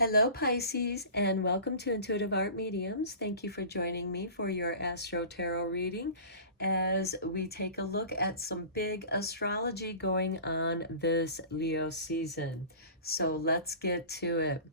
Hello, Pisces, and welcome to Intuitive Art Mediums. Thank you for joining me for your Astro-Tarot reading as we take a look at some big astrology going on this Leo season. So let's get to it.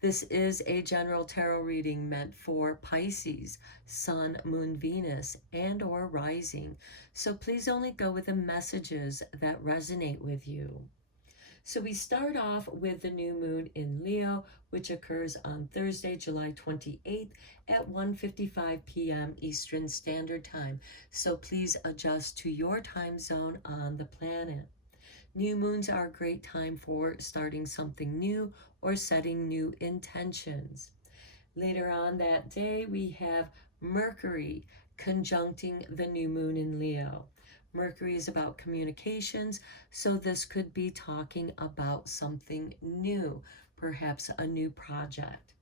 This is a general tarot reading meant for Pisces, Sun, Moon, Venus, and or rising. So please only go with the messages that resonate with you. So we start off with the new moon in Leo, which occurs on Thursday, July 28th at 1:55 p.m. Eastern Standard Time. So please adjust to your time zone on the planet. New moons are a great time for starting something new or setting new intentions. Later on that day, we have Mercury conjuncting the new moon in Leo. Mercury is about communications, so this could be talking about something new, perhaps a new project.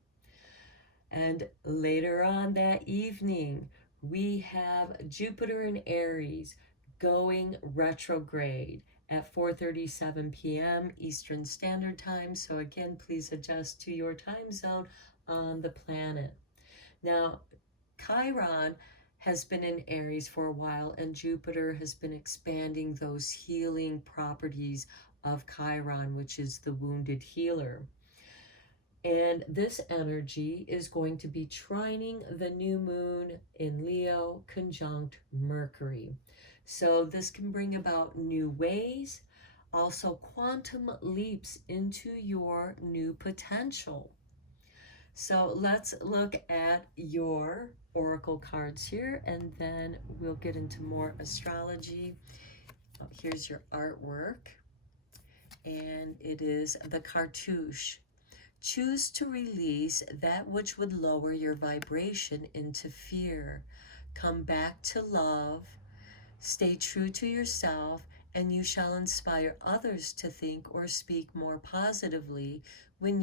And later on that evening, we have Jupiter in Aries going retrograde at 4:37 p.m. Eastern Standard Time. So again, please adjust to your time zone on the planet. Now, Chiron has been in Aries for a while, and Jupiter has been expanding those healing properties of Chiron, which is the wounded healer. And this energy is going to be trining the new moon in Leo conjunct Mercury. So this can bring about new ways, also quantum leaps into your new potential. So let's look at your oracle cards here, and then we'll get into more astrology. Here's your artwork, and it is the cartouche. Choose to release that which would lower your vibration into fear. Come back to love. Stay true to yourself, and you shall inspire others to think or speak more positively when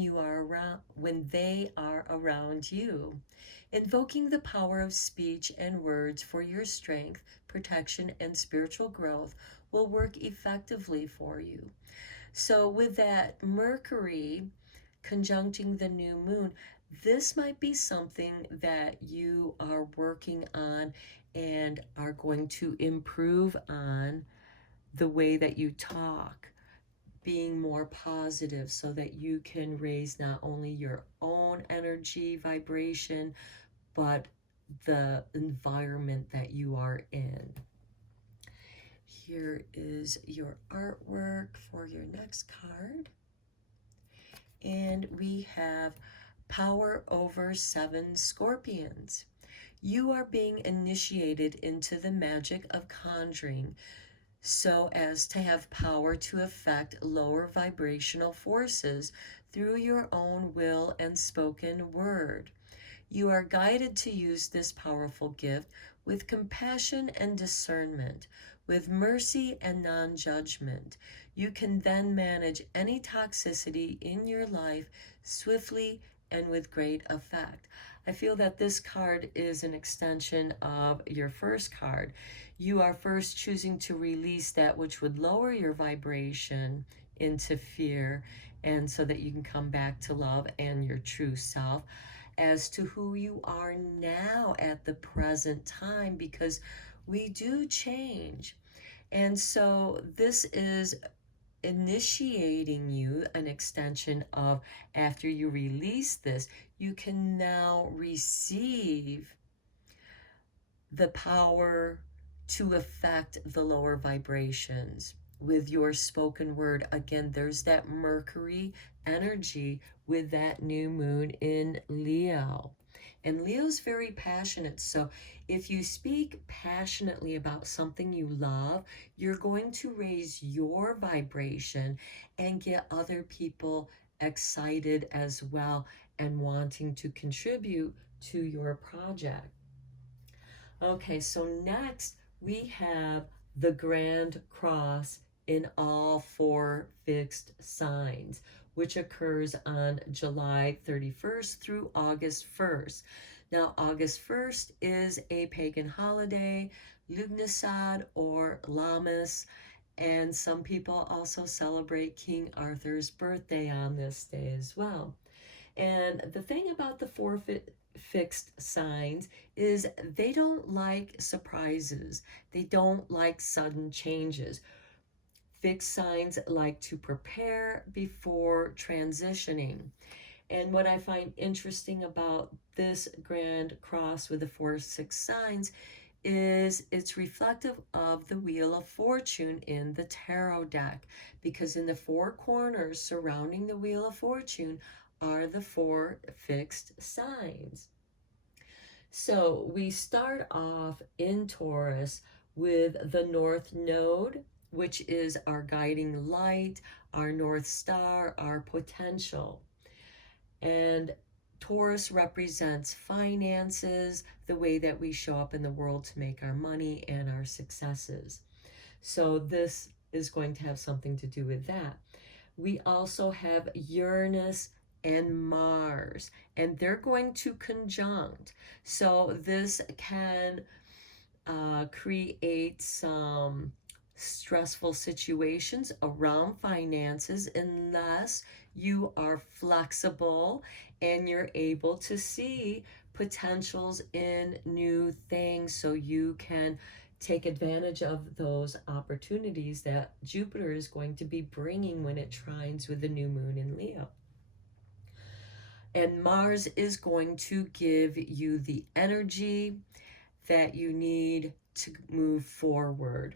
they are around you. Invoking the power of speech and words for your strength, protection, and spiritual growth will work effectively for you. So with that Mercury conjuncting the new moon, this might be something that you are working on and are going to improve on the way that you talk, being more positive so that you can raise not only your own energy vibration, but the environment that you are in. Here is your artwork for your next card. And we have power over 7 scorpions. You are being initiated into the magic of conjuring so as to have power to affect lower vibrational forces through your own will and spoken word. You are guided to use this powerful gift with compassion and discernment, with mercy and non-judgment. You can then manage any toxicity in your life swiftly and with great effect. I feel that this card is an extension of your first card. You are first choosing to release that which would lower your vibration into fear, and so that you can come back to love and your true self as to who you are now at the present time, because we do change. And so this is initiating you an extension of, after you release this, you can now receive the power to affect the lower vibrations with your spoken word. Again, there's that Mercury energy with that new moon in Leo. And Leo's very passionate. So if you speak passionately about something you love, you're going to raise your vibration and get other people excited as well and wanting to contribute to your project. Okay, so next we have the Grand Cross in all 4 fixed signs, which occurs on July 31st through August 1st. Now, August 1st is a pagan holiday, Lughnasadh or Lammas, and some people also celebrate King Arthur's birthday on this day as well. And the thing about the four fixed signs is they don't like surprises. They don't like sudden changes. Fixed signs like to prepare before transitioning. And what I find interesting about this Grand Cross with the 4-6 signs is it's reflective of the Wheel of Fortune in the tarot deck, because in the four corners surrounding the Wheel of Fortune are the four fixed signs. So we start off in Taurus with the North Node, which is our guiding light, our North Star, our potential. And Taurus represents finances, the way that we show up in the world to make our money and our successes. So this is going to have something to do with that. We also have Uranus and Mars, and they're going to conjunct. So this can create some stressful situations around finances unless you are flexible and you're able to see potentials in new things, so you can take advantage of those opportunities that Jupiter is going to be bringing when it trines with the new moon in Leo. And Mars is going to give you the energy that you need to move forward.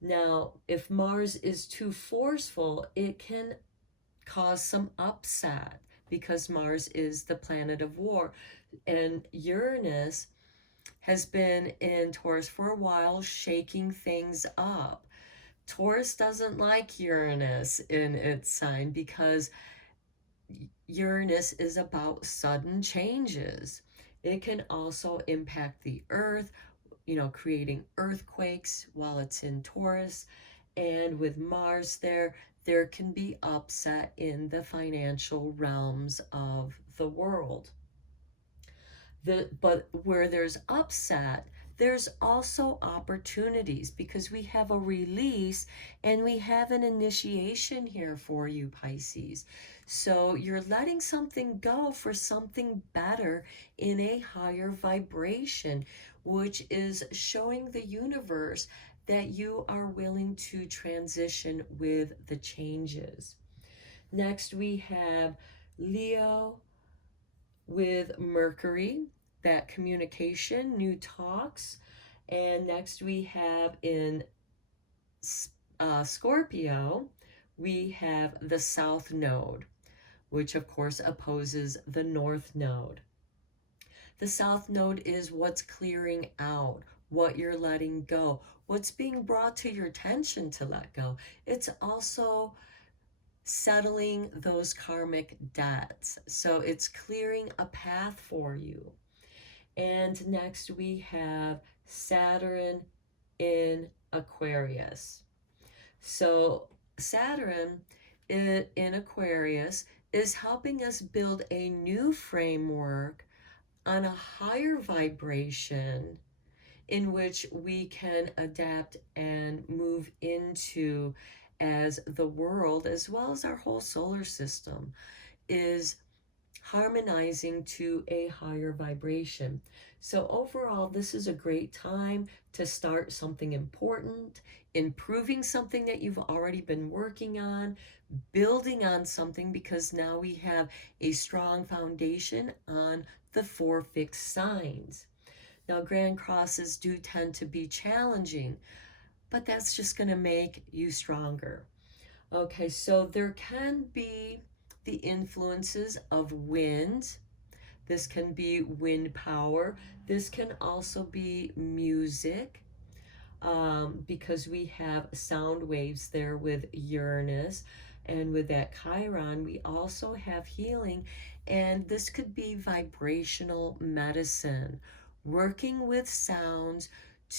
Now, if Mars is too forceful, it can cause some upset, because Mars is the planet of war. And Uranus has been in Taurus for a while, shaking things up. Taurus doesn't like Uranus in its sign because Uranus is about sudden changes. It can also impact the earth, creating earthquakes while it's in Taurus. And with Mars there can be upset in the financial realms of the world. But where there's upset, there's also opportunities, because we have a release and we have an initiation here for you, Pisces. So you're letting something go for something better in a higher vibration, which is showing the universe that you are willing to transition with the changes. Next, we have Leo with Mercury, that communication, new talks. And next we have in Scorpio, we have the South Node, which of course opposes the North Node. The South Node is what's clearing out, what you're letting go, what's being brought to your attention to let go. It's also settling those karmic debts. So it's clearing a path for you. And next we have Saturn in Aquarius. So Saturn in Aquarius is helping us build a new framework on a higher vibration in which we can adapt and move into, as the world, as well as our whole solar system, is harmonizing to a higher vibration. So overall, this is a great time to start something important, improving something that you've already been working on, building on something, because now we have a strong foundation on the four fixed signs. Now, Grand Crosses do tend to be challenging, but that's just going to make you stronger. Okay, so there can be the influences of wind. This can be wind power. This can also be music, because we have sound waves there with Uranus. And with that Chiron, we also have healing. And this could be vibrational medicine, working with sounds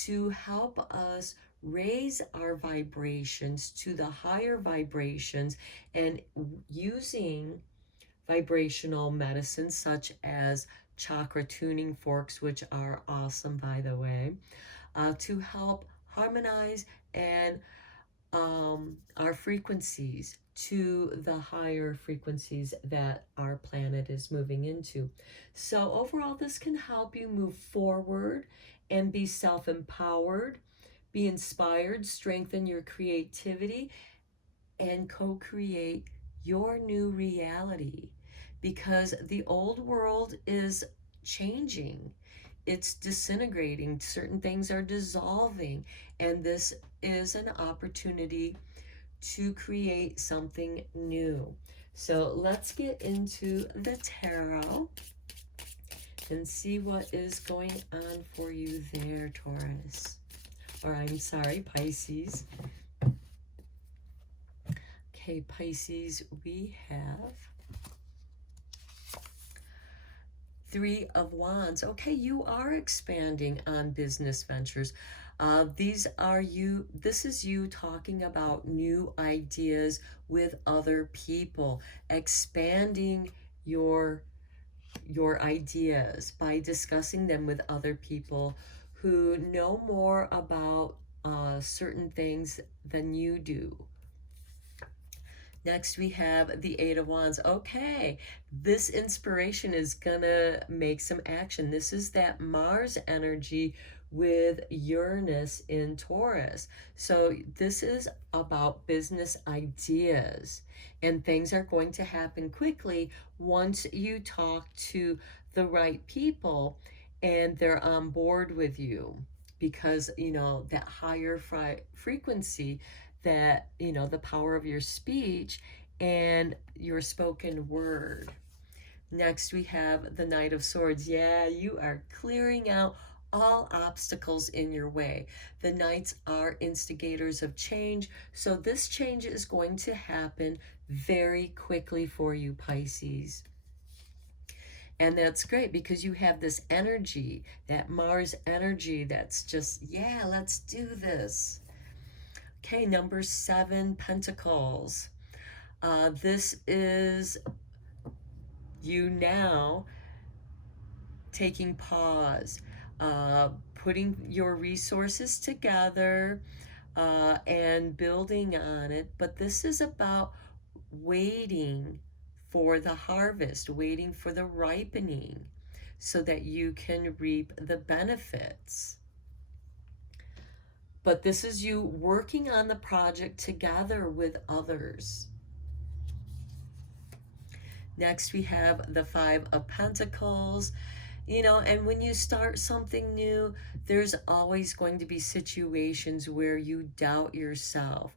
to help us raise our vibrations to the higher vibrations, and using vibrational medicine such as chakra tuning forks, which are awesome, by the way, to help harmonize and our frequencies to the higher frequencies that our planet is moving into. So overall, this can help you move forward and be self-empowered, be inspired, strengthen your creativity, and co-create your new reality, because the old world is changing, it's disintegrating, certain things are dissolving, and this is an opportunity to create something new. So let's get into the tarot and see what is going on for you there, Taurus. Or I'm sorry, Pisces. Okay, Pisces, we have Three of Wands. Okay, you are expanding on business ventures. This is you talking about new ideas with other people, expanding your ideas by discussing them with other people who know more about certain things than you do. Next, we have the Eight of Wands. Okay, this inspiration is gonna make some action. This is that Mars energy with Uranus in Taurus. So this is about business ideas, and things are going to happen quickly once you talk to the right people and they're on board with you, because that higher frequency, that the power of your speech and your spoken word. Next, we have the Knight of Swords. Yeah, you are clearing out all obstacles in your way. The Knights are instigators of change, so this change is going to happen very quickly for you, Pisces. And that's great because you have this energy, that Mars energy, that's just, yeah, let's do this. Okay, number 7, Pentacles. This is you now taking pause, putting your resources together, and building on it. But this is about waiting for the harvest, waiting for the ripening so that you can reap the benefits. But this is you working on the project together with others. Next, we have the Five of Pentacles. And when you start something new, there's always going to be situations where you doubt yourself.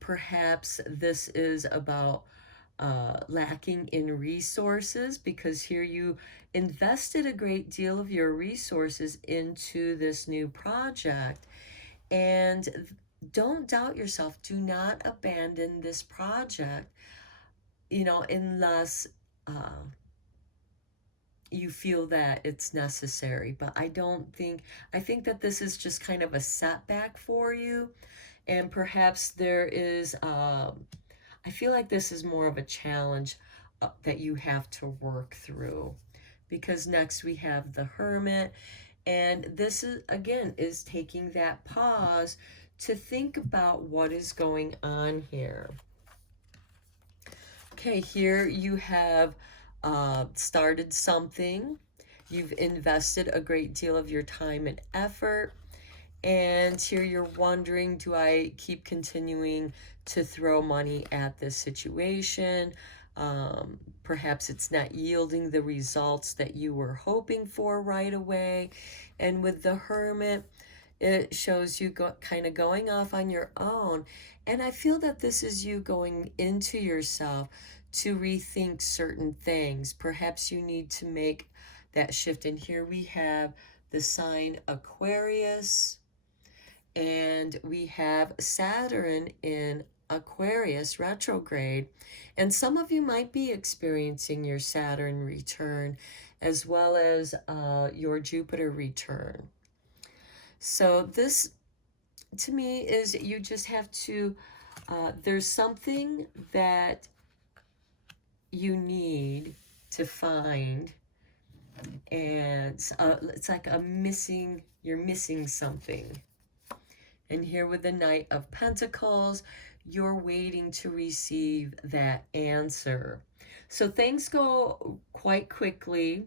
Perhaps this is about lacking in resources, because here you invested a great deal of your resources into this new project. And don't doubt yourself. Do not abandon this project, unless you feel that it's necessary. But I think that this is just kind of a setback for you. And perhaps there is, I feel like this is more of a challenge that you have to work through. Because next we have the Hermit. And this is, again, is taking that pause to think about what is going on here. Okay, here you have started something. You've invested a great deal of your time and effort. And here you're wondering, do I keep continuing to throw money at this situation? Perhaps it's not yielding the results that you were hoping for right away. And with the Hermit, it shows you kind of going off on your own. And I feel that this is you going into yourself to rethink certain things. Perhaps you need to make that shift. And here we have the sign Aquarius, and we have Saturn in Aquarius retrograde. And some of you might be experiencing your Saturn return as well as your Jupiter return. So this, to me, is you just have to, there's something that you need to find, and it's like you're missing something. And here with the Knight of Pentacles, you're waiting to receive that answer. So things go quite quickly,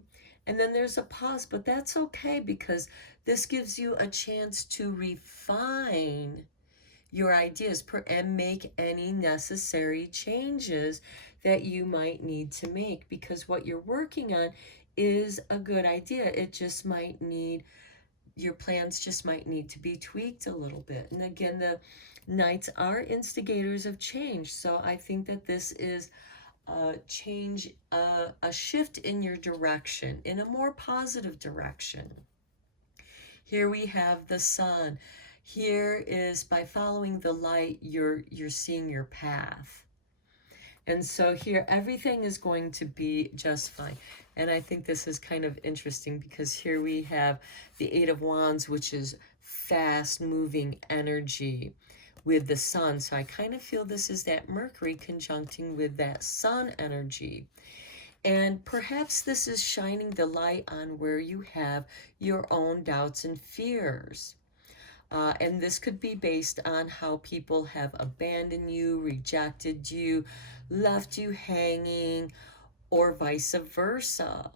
and then there's a pause, but that's okay because this gives you a chance to refine your ideas and make any necessary changes that you might need to make, because what you're working on is a good idea. It just might need, your plans just might need to be tweaked a little bit. And again, the Knights are instigators of change. So I think that this is a change, a shift in your direction, in a more positive direction. Here we have the Sun. Here is, by following the light, you're seeing your path. And so here, everything is going to be just fine. And I think this is kind of interesting because here we have the Eight of Wands, which is fast moving energy with the Sun. So I kind of feel this is that Mercury conjuncting with that Sun energy. And perhaps this is shining the light on where you have your own doubts and fears. And this could be based on how people have abandoned you, rejected you, left you hanging, or vice versa.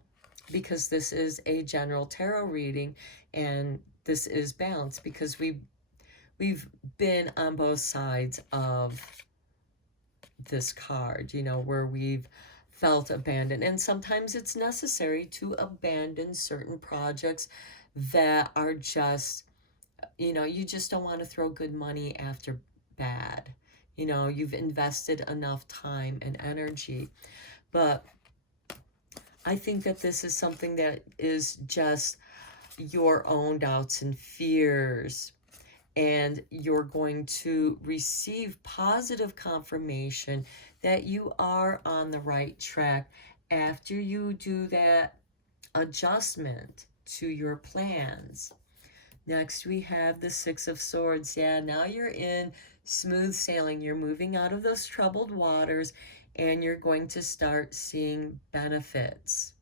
Because this is a general tarot reading, and this is balanced because we've been on both sides of this card, you know, where we've felt abandoned. And sometimes it's necessary to abandon certain projects that are just, you know, you just don't want to throw good money after bad. You know, you've invested enough time and energy. But I think that this is something that is just your own doubts and fears. And you're going to receive positive confirmation that you are on the right track after you do that adjustment to your plans. Next, we have the Six of Swords. Yeah, now you're in smooth sailing. You're moving out of those troubled waters, and you're going to start seeing benefits.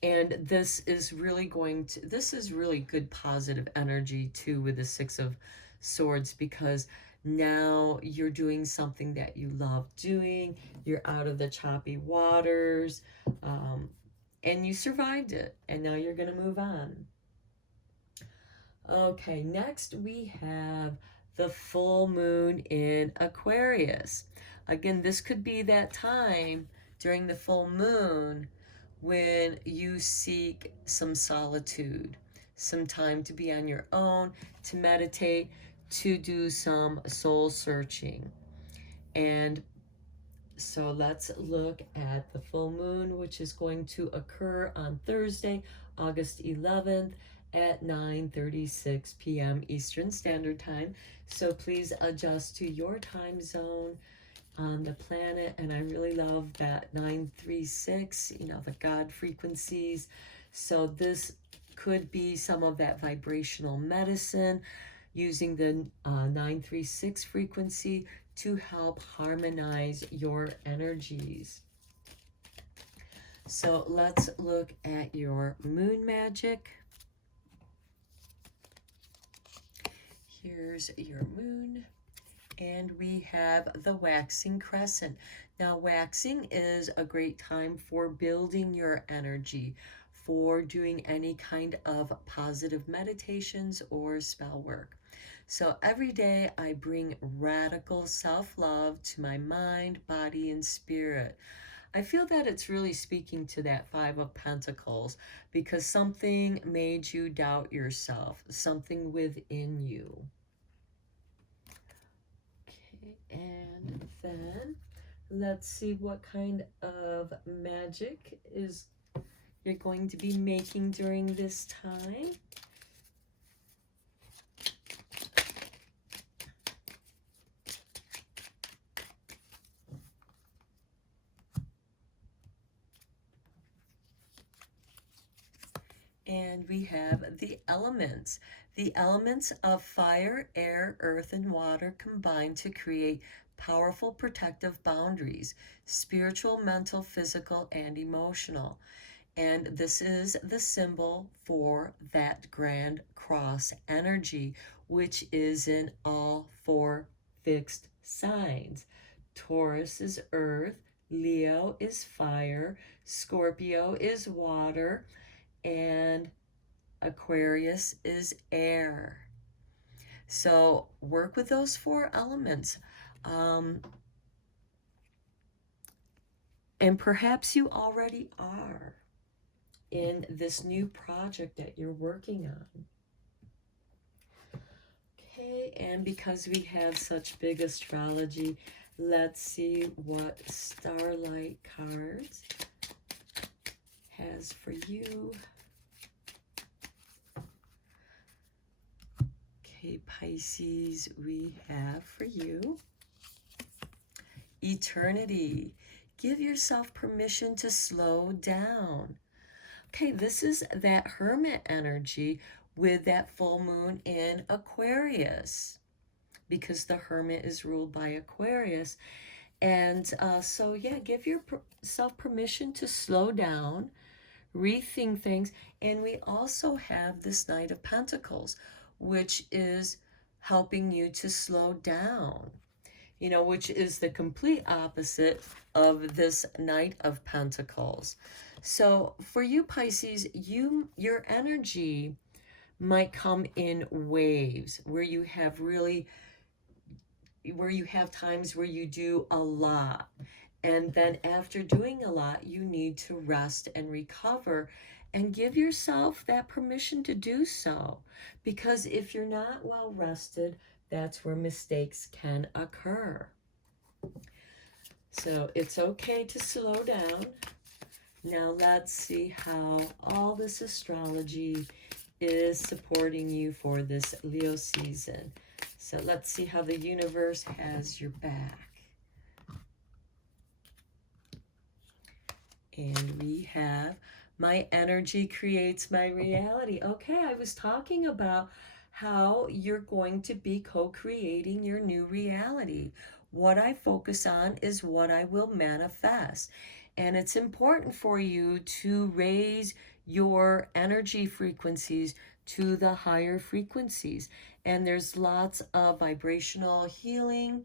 And this is really good positive energy too with the Six of Swords, because now you're doing something that you love doing. You're out of the choppy waters, and you survived it, and now you're going to move on. Okay, next we have the full moon in Aquarius. Again, this could be that time during the full moon when you seek some solitude, some time to be on your own, to meditate, to do some soul searching. And so let's look at the full moon, which is going to occur on Thursday, August 11th at 9:36 p.m. Eastern Standard Time. So please adjust to your time zone on the planet. And I really love that 936, you know, the God frequencies. So this could be some of that vibrational medicine using the 936 frequency to help harmonize your energies. So let's look at your moon magic. Here's your moon. And we have the waxing crescent. Now, waxing is a great time for building your energy, for doing any kind of positive meditations or spell work. So every day I bring radical self-love to my mind, body, and spirit. I feel that it's really speaking to that Five of Pentacles because something made you doubt yourself, something within you. Okay, and then let's see what kind of magic is you're going to be making during this time. And we have the elements. The elements of fire, air, earth, and water combine to create powerful protective boundaries, spiritual, mental, physical, and emotional. And this is the symbol for that grand cross energy, which is in all four fixed signs. Taurus is earth, Leo is fire, Scorpio is water, and Aquarius is air. So work with those four elements. And perhaps you already are in this new project that you're working on. Okay, and because we have such big astrology, let's see what Starlight Cards has for you. Okay, Pisces, we have for you Eternity. Give yourself permission to slow down. Okay, this is that Hermit energy with that full moon in Aquarius, because the Hermit is ruled by Aquarius. And so, yeah, give yourself permission to slow down, rethink things. And we also have this Knight of Pentacles, which is helping you to slow down, you know, which is the complete opposite of this Knight of Pentacles. So for you, Pisces, your energy might come in waves where you have times where you do a lot. And then after doing a lot, you need to rest and recover and give yourself that permission to do so. Because if you're not well rested, that's where mistakes can occur. So it's okay to slow down. Now let's see how all this astrology is supporting you for this Leo season. So let's see how the universe has your back. And we have, my energy creates my reality. Okay, I was talking about how you're going to be co-creating your new reality. What I focus on is what I will manifest. And it's important for you to raise your energy frequencies to the higher frequencies. And there's lots of vibrational healing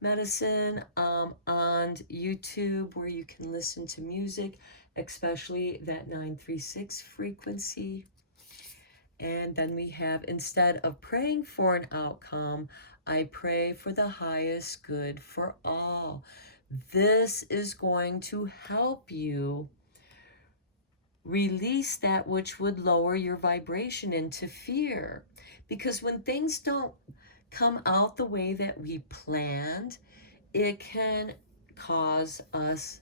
medicine on YouTube where you can listen to music, especially that 936 frequency. And then we have, instead of praying for an outcome, I pray for the highest good for all. This is going to help you release that which would lower your vibration into fear. Because when things don't come out the way that we planned, it can cause us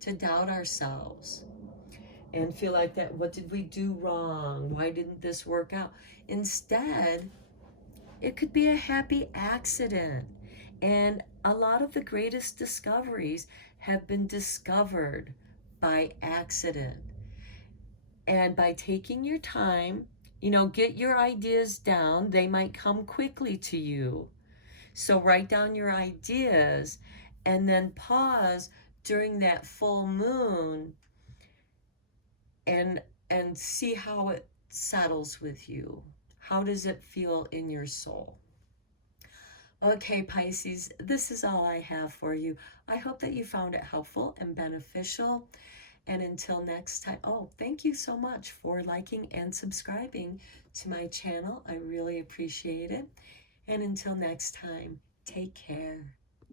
to doubt ourselves and feel like that, what did we do wrong? Why didn't this work out? Instead, it could be a happy accident. And a lot of the greatest discoveries have been discovered by accident. And by taking your time, you know, get your ideas down. They might come quickly to you. So write down your ideas and then pause during that full moon and see how it settles with you. How does it feel in your soul? Okay, Pisces, this is all I have for you. I hope that you found it helpful and beneficial. And until next time, oh, thank you so much for liking and subscribing to my channel. I really appreciate it. And until next time, take care.